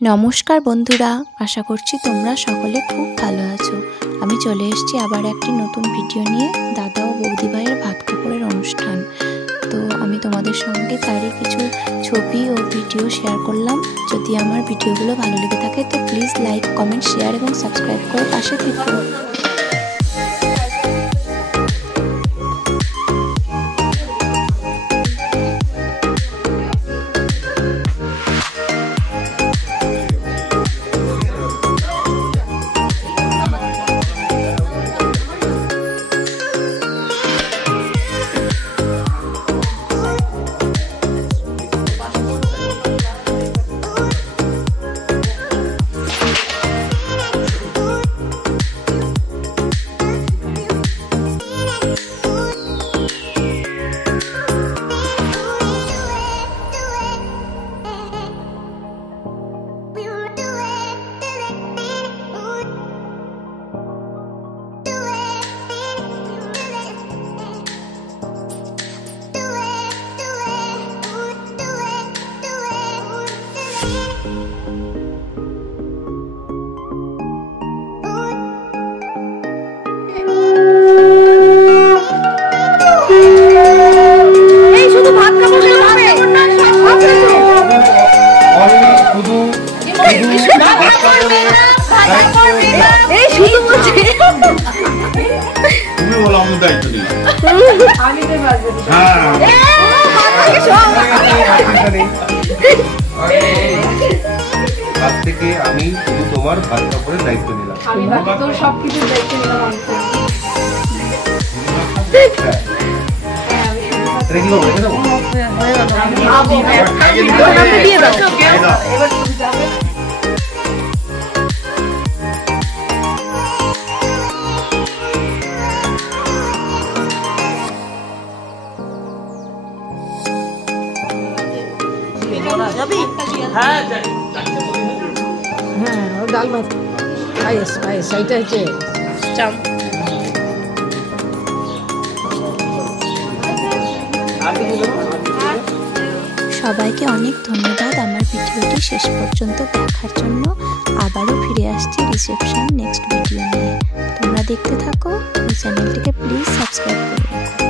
নমস্কার বন্ধুরা, আশা করছি তোমরা সকলে খুব ভালো আছো। আমি চলে এসেছি আবার একটি নতুন ভিডিও নিয়ে, দাদা ও বৌদি ভাইয়ের ভাত কাপড়ের অনুষ্ঠান। তো আমি তোমাদের সঙ্গে তারই কিছু ছবি ও ভিডিও শেয়ার করলাম। যদি আমার ভিডিওগুলো ভালো লেগে থাকে তো প্লিজ লাইক, কমেন্ট, শেয়ার এবং সাবস্ক্রাইব করে পাশে থেকো। আজ থেকে আমি শুধু তোমার ভাত কাপড়ের দায়িত্ব নিলাম। আমি বাকি তোর সবকিছুর দায়িত্ব নিলাম। ডাল ভাত পায়েস এইটা হচ্ছে সবাইকে অনেক ধন্যবাদ আমার ভিডিওটি শেষ পর্যন্ত দেখার জন্য। আবারও ফিরে আসছি রিসেপশন নেক্সট ভিডিও নিয়ে। তোমরা দেখতে থাকো, এই চ্যানেলটিকে প্লিজ সাবস্ক্রাইব করে রাখো।